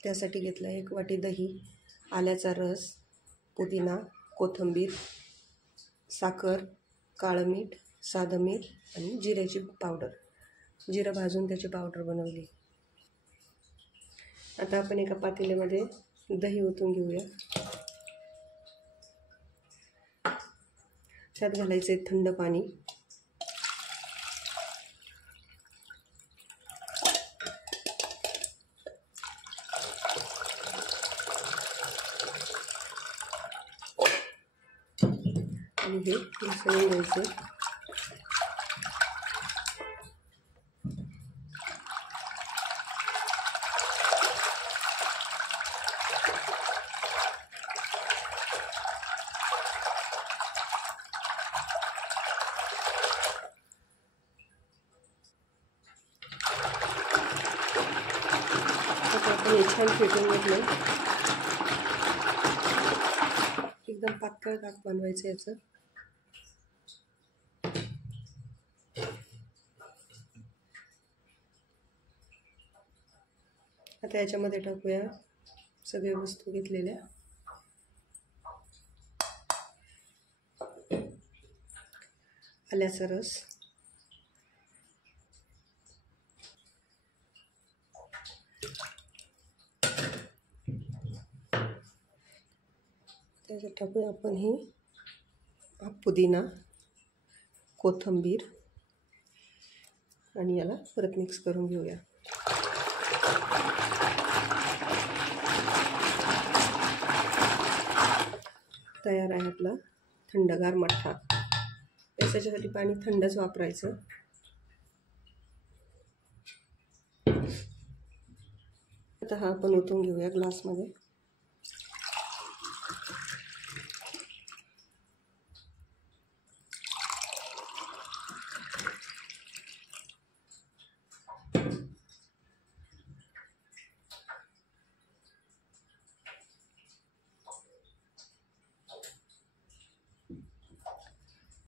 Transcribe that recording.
त्यासाठी घेतला 1 वाटी दही, आल्याचा रस, पुदिना, कोथिंबीर, साखर, काळं मीठ, साधं मीठ आणि जिऱ्याची पावडर. जिरं भाजून त्याची पावडर बनवली. आता आपण एका पातेल्यामध्ये दही ओतून घेऊया. त्यात घालायचे थंड पाणी. आणि हे मिसळून घ्यायचं. आता आपण हे छान फेटून घेतलं. एकदम पातळ काप बनवायचं याचं. आता याच्यामध्ये टाकूया सगळे वस्तू घेतलेल्या. आल्याचा रस, त्याच्यात टाकूया आपण ही पुदिना, कोथिंबीर आणि याला परत मिक्स करून घेऊया. तयार आहे आपला थंडगार मठ्ठा. त्याच्यासाठी पाणी थंडच वापरायचं. आता हा आपण ओतून घेऊया ग्लासमध्ये.